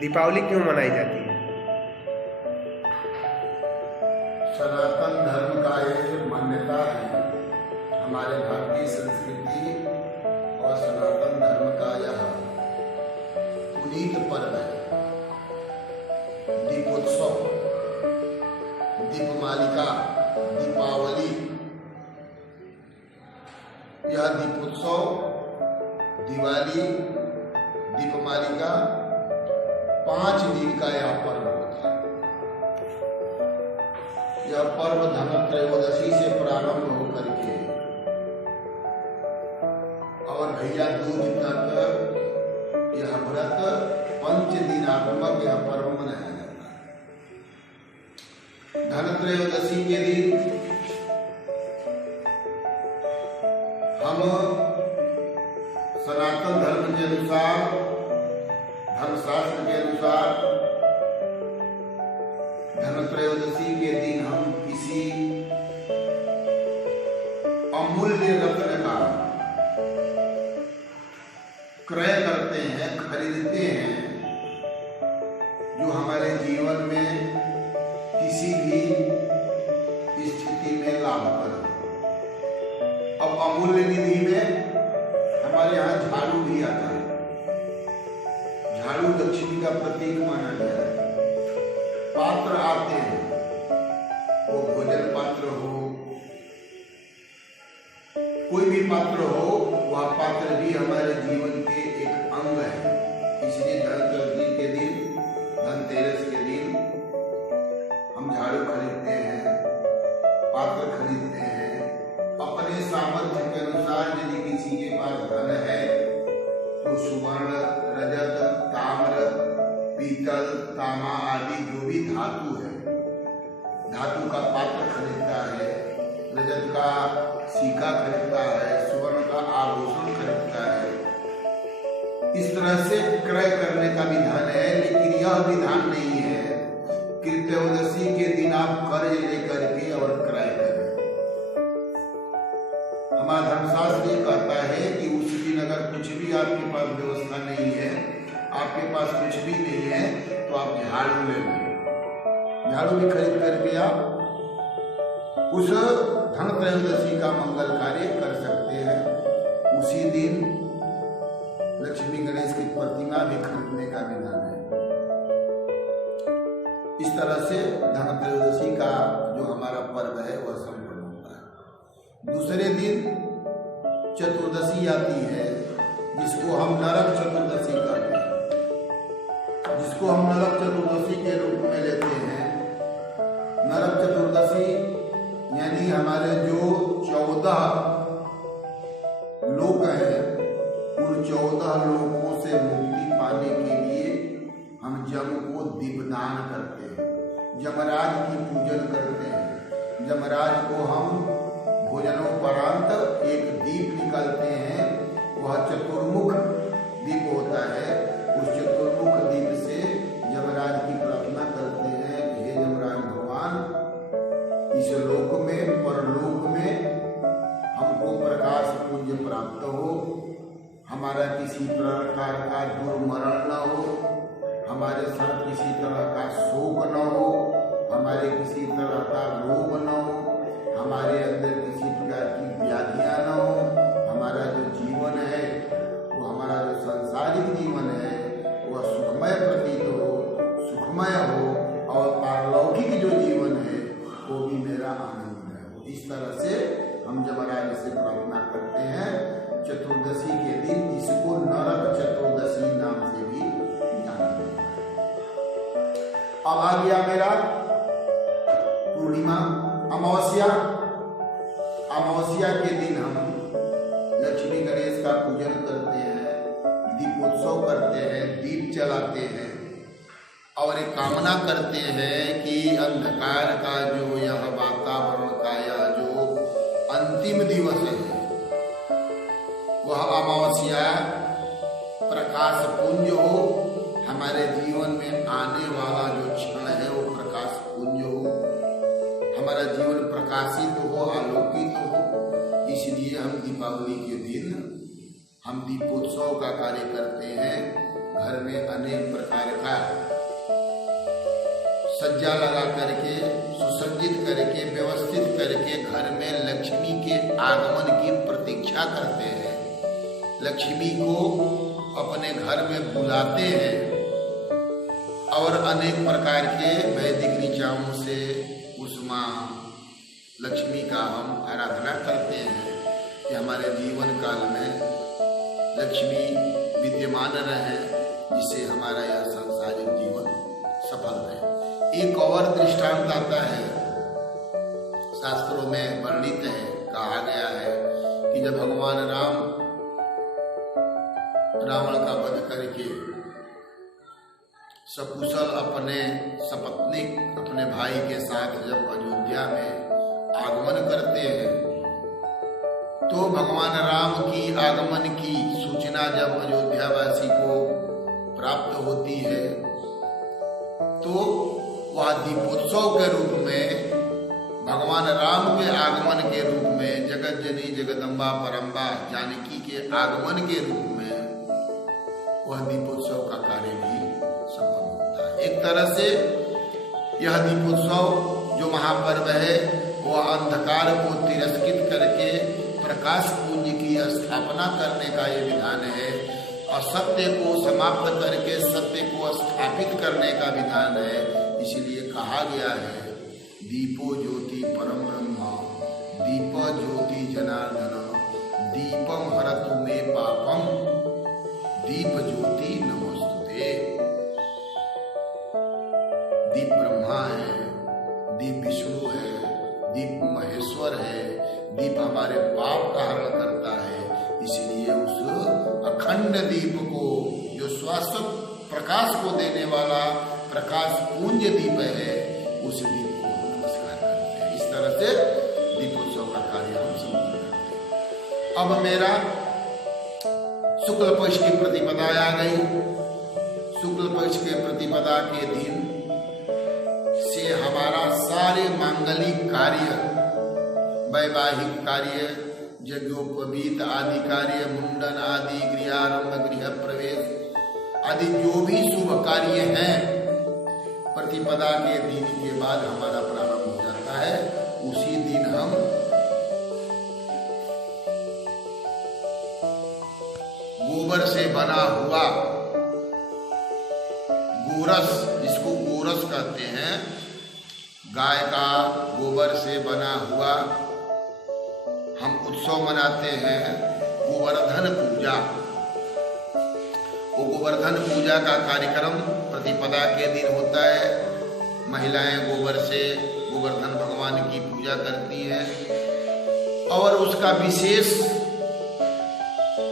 दीपावली क्यों मनाई जाती है? सनातन धर्म का ये मान्यता है, हमारे भारतीय संस्कृति और सनातन धर्म का यह पुनीत पर्व है। दीपोत्सव, दीपमालिका, दीपावली। यह दीपोत्सव, दिवाली, दीपमालिका 5 दिन का यह पर्व होता है। यह पर्व धनत्रयोदशी से प्रारंभ होकर के और भैया दूज तक यह व्रत 5 दिनात्मक यह पर्व मनाया जाता है। धनत्रयोदशी के दिन हम सनातन धर्म के अनुसार, धर्मशास्त्र के अनुसार धनत्रयोदशी के दिन हम किसी अमूल्य रत्न का क्रय करते हैं, खरीदते हैं, जो हमारे जीवन में किसी भी स्थिति में लाभ करे। अब अमूल्य निधि में हमारे यहाँ झाड़ू भी आता है। झाड़ू लक्ष्मी का प्रतीक माना गया है। पात्र आते हैं, वो भोजन पात्र हो, कोई भी पात्र हो, वह पात्र भी हमारे जीवन के एक अंग है। इसलिए धनतेरस के दिन, धनतेरस के दिन हम झाड़ू खरीदते हैं, पात्र खरीदते हैं। अपने सामर्थ्य के अनुसार यदि किसी के पास धन है तो सुवर्ण, रजत, ताम्र, पीतल, तामा आदि जो भी धातु है, धातु का पात्र खरीदता है, रजत का सिक्का खरीदता है, सुवर्ण का आभूषण खरीदता है। इस तरह से क्रय करने का विधान है, लेकिन यह विधान नहीं है कि त्रयोदशी के दिन आप कर्ज लेकर के और क्रय करें। हमारा धर्मशास्त्र ये कहता है कि उस दिन अगर कुछ भी आपके पास व्यवस्था नहीं है, आपके पास कुछ भी नहीं है, तो आप झाड़ू ले लें। झाड़ू भी खरीद करके आप उस धनत्रयोदशी का मंगल कार्य कर सकते हैं। उसी दिन लक्ष्मी गणेश की प्रतिमा भी खरीदने का विधान है। इस तरह से धनत्रयोदशी का जो हमारा पर्व है वह संपन्न होता है। दूसरे दिन चतुर्दशी आती है, जिसको हम नरक चतुर्दशी कहते हैं, जिसको हम नरक चतुर्दशी के रूप में लेते हैं। नरक चतुर्दशी यानी हमारे जो 14 लोक हैं, उन 14 लोकों से मुक्ति पाने के लिए हम जम को दीपदान करते हैं, यमराज की पूजन करते हैं। यमराज को हम भोजनोपरांत एक दीप निकालते हैं, वह चतुर्मुख दीप होता है। उस चतुर्मुख दीप से यमराज की प्रार्थना करते हैं कि हे यमराज भगवान, इस लोक में, परलोक में हमको प्रकाश पुंज प्राप्त हो, हमारा किसी प्रकार का दुर्मरण न हो, हमारे साथ किसी तरह का शोक न हो, हमारे किसी तरह का रोग न हो, हमारे अंदर किसी प्रकार की व्याधियां न हो। हमारा जो जीवन है, वो हमारा जो सांसारिक जीवन है, वह सुखमय प्रतीत हो, सुखमय हो, और पारलौकिक जो जीवन है वो भी मेरा आनंद है। इस तरह से हम यमराज से प्रार्थना करते हैं चतुर्दशी के दिन, जिसको नरक चतुर्दशी नाम से भी जाना जाता है। अब आ गया मेरा पूर्णिमा, अमावस्या। अमावस्या के दिन हम लक्ष्मी गणेश का पूजन करते हैं, दीपोत्सव करते हैं, दीप जलाते हैं और एक कामना करते हैं कि अंधकार का जो यह वातावरण का यह जो अंतिम दिवस है, वह अमावस्या प्रकाश पुंज हो। हमारे जीवन में आने वाला जो क्षण है वो प्रकाश पुंज हो, हमारा जीवन प्रकाशित हो, आलोकित हो। इसलिए हम दीपावली के दिन हम दीपोत्सव का कार्य करते हैं, घर में अनेक प्रकार का सज्जा लगा करके, सुसज्जित करके, व्यवस्थित करके घर में लक्ष्मी के आगमन की प्रतीक्षा करते हैं। लक्ष्मी को अपने घर में बुलाते हैं और अनेक प्रकार के वैदिक ऋचाओं से उस माँ लक्ष्मी का हम आराधना करते हैं कि हमारे जीवन काल में लक्ष्मी विद्यमान रहे, जिससे हमारा यह सांसारिक जीवन सफल रहे। एक और दृष्टांत आता है, शास्त्रों में वर्णित है, कहा गया है कि जब भगवान राम रावण का वध करके सकुशल अपने सपत्नीक अपने भाई के साथ जब अयोध्या में आगमन करते हैं, तो भगवान राम की आगमन की सूचना जब अयोध्यावासी को प्राप्त होती है, तो वह दीपोत्सव के रूप में, भगवान राम के आगमन के रूप में, जगत जननी जगदम्बा परम्बा जानकी के आगमन के रूप में वह दीपोत्सव का कार्य भी संपन्न होता है। एक तरह से यह दीपोत्सव जो महापर्व है, वह अंधकार को तिरस्कृत करके प्रकाश पुंज की स्थापना करने का ये विधान है, असत्य को समाप्त करके सत्य को स्थापित करने का विधान है। इसलिए कहा गया है, दीपो ज्योति परम ब्रह्म, दीप ज्योति जनार्दन, दीपम हरतु मे पापम, दीप ज्योति नमोस्तुते। दीप ब्रह्मा है, दीप विष्णु है, दीप महेश्वर है, दीप हमारे पाप का हरण करता है। इसलिए उस अखंड दीप को, जो शाश्वत प्रकाश को देने वाला प्रकाश पुंज दीप है, उस दीप को हम नमस्कार करते हैं। इस तरह से दीपोत्सव का कार्य हम संपन्न करते हैं। अब मेरा शुक्ल पक्ष की प्रतिपदा आ गई। शुक्ल पक्ष के प्रतिपदा के दिन से हमारा सारे मांगलिक कार्य, वैवाहिक कार्य, यज्ञोपवीत आदि कार्य, मुंडन आदि, गृहारंभ, गृह प्रवेश आदि जो भी शुभ कार्य हैं, प्रतिपदा के दिन के बाद हमारा प्रारंभ हो जाता है। उसी दिन हम गोबर से बना हुआ गोरस, जिसको गोरस कहते हैं, गाय का गोबर से बना हुआ हम उत्सव मनाते हैं, गोवर्धन पूजा। वो गोवर्धन पूजा का कार्यक्रम प्रतिपदा के दिन होता है। महिलाएं गोबर से गोवर्धन भगवान की पूजा करती हैं और उसका विशेष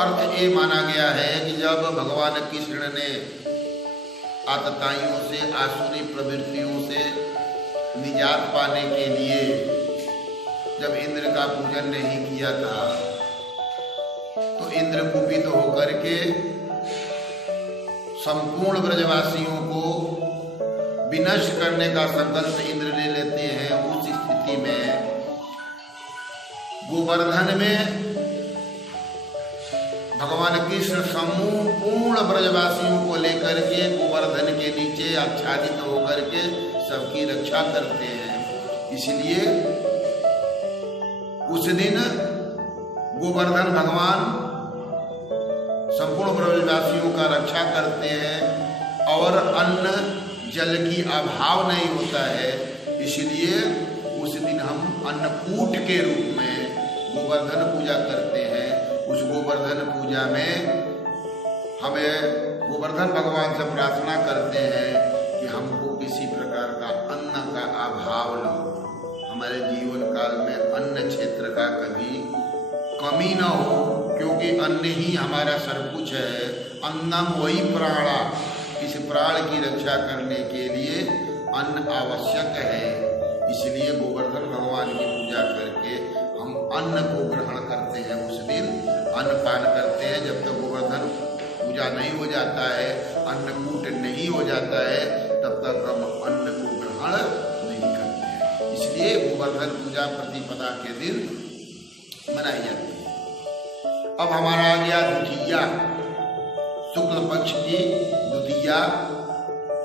अर्थ ये माना गया है कि जब भगवान कृष्ण ने आतताइयों से, आसुरी प्रवृत्तियों से निजात पाने के लिए जब इंद्र का पूजन नहीं किया था, तो इंद्र कुपित होकर के संपूर्ण ब्रजवासियों को विनष्ट करने का संकल्प इंद्र ले लेते हैं। उस स्थिति में गोवर्धन में भगवान कृष्ण संपूर्ण ब्रजवासियों को लेकर के गोवर्धन के नीचे आच्छादित होकर के सबकी रक्षा करते हैं। इसलिए उस दिन गोवर्धन भगवान संपूर्ण ब्रजवासियों का रक्षा करते हैं और अन्न जल की अभाव नहीं होता है। इसलिए उस दिन हम अन्नकूट के रूप में गोवर्धन पूजा करते हैं। उस गोवर्धन पूजा में हमें गोवर्धन भगवान से प्रार्थना करते हैं कि हमको किसी प्रकार का अन्न का अभाव न हो, हमारे जीवन काल में अन्न क्षेत्र का कभी कमी न हो, क्योंकि अन्न ही हमारा सब कुछ है। अन्नम वही प्राणा, इस प्राण की रक्षा करने के लिए अन्न आवश्यक है। इसलिए गोवर्धन भगवान की पूजा करके हम अन्न को ग्रहण करते हैं। उस दिन अन्न पान करते हैं। जब तक गोवर्धन पूजा नहीं हो जाता है, अन्नकूट नहीं हो जाता है, तब तक हम अन्न को ग्रहण नहीं करते हैं। इसलिए गोवर्धन पूजा प्रतिपदा के दिन मनाई जाती है। अब हमारा आ गया द्वितीया, शुक्ल पक्ष की द्वितीया,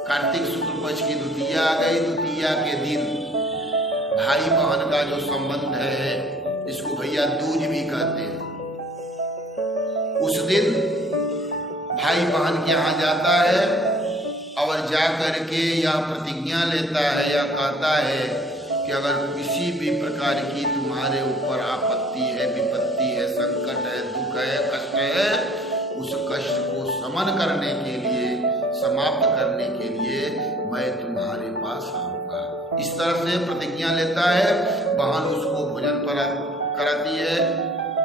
कार्तिक शुक्ल पक्ष की द्वितीया आ गई। द्वितीया के दिन भाई बहन का जो संबंध है, इसको भैया दूज भी कहते हैं। उस दिन भाई बहन के यहाँ जाता है और जा करके यह प्रतिज्ञा लेता है या कहता है कि अगर किसी भी प्रकार की तुम्हारे ऊपर आपत्ति है, विपत्ति है, संकट है, दुख है, कष्ट है, उस कष्ट को शमन करने के लिए, समाप्त करने के लिए मैं तुम्हारे पास आऊंगा। इस तरह से प्रतिज्ञा लेता है। बहन उसको भोजन कराती है,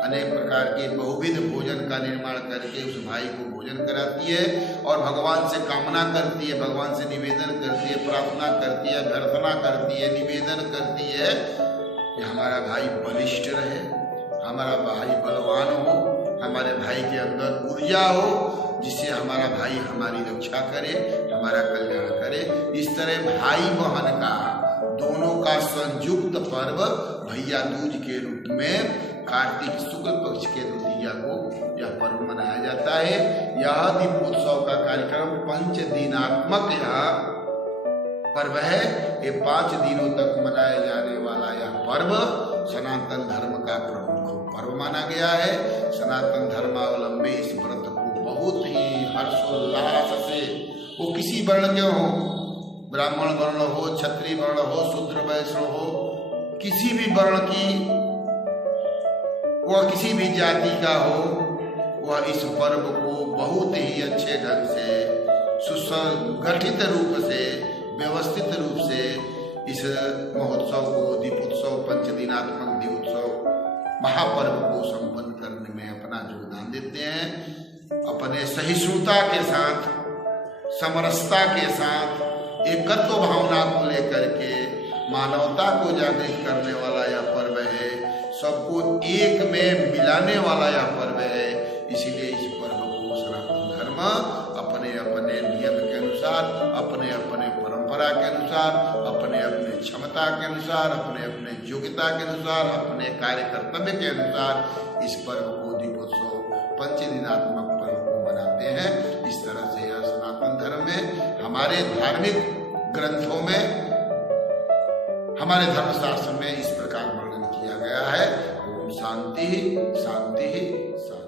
अनेक प्रकार के बहुविध भोजन का निर्माण करके उस भाई को भोजन कराती है और भगवान से कामना करती है, भगवान से निवेदन करती है, प्रार्थना करती है, अभ्यर्थना करती है, निवेदन करती है कि हमारा भाई बलिष्ठ रहे, हमारा भाई बलवान हो, हमारे भाई के अंदर ऊर्जा हो, जिससे हमारा भाई हमारी रक्षा करे, हमारा कल्याण करे। इस तरह भाई बहन का दोनों का संयुक्त पर्व भैया दूज के रूप में कार्तिक शुक्ल पक्ष के द्वितीया को यह पर्व मनाया जाता है। यह दीपोत्सव का कार्यक्रम 5 दिनात्मक यह पर्व है। ये 5 दिनों तक मनाया जाने वाला यह पर्व सनातन धर्म का प्रमुख पर्व माना गया है। सनातन धर्मावलंबी इस व्रत को बहुत ही हर्षोल्लास से, वो किसी वर्ण के हो, ब्राह्मण वर्ण हो, क्षत्रिय वर्ण हो, शूद्र वैश्य हो, किसी भी वर्ण की, वह किसी भी जाति का हो, वह इस पर्व को बहुत ही अच्छे ढंग से, सुसंगठित रूप से, व्यवस्थित रूप से इस महोत्सव को, दीपोत्सव, 5 दिनात्मक दीपोत्सव महापर्व को संपन्न करने में अपना योगदान देते हैं। अपने सहिष्णुता के साथ, समरसता के साथ, एकत्व भावना को लेकर के मानवता को जागृत करने वाला यह पर्व है। सबको एक में मिलाने वाला यह पर्व है। इसीलिए इस पर्व को सनातन धर्म अपने अपने नियम के अनुसार, अपने अपने परंपरा के अनुसार, अपने अपने क्षमता के अनुसार, अपने अपने योग्यता के अनुसार, अपने कार्य कर्तव्य के अनुसार इस पर्व को, दीपोत्सव 5 दिनात्मक पर्व को मनाते हैं। इस तरह से यह सनातन धर्म में, हमारे धार्मिक ग्रंथों में, हमारे धर्मशास्त्र में इस प्रकार वर्णन किया गया है। ओम शांति शांति शांति।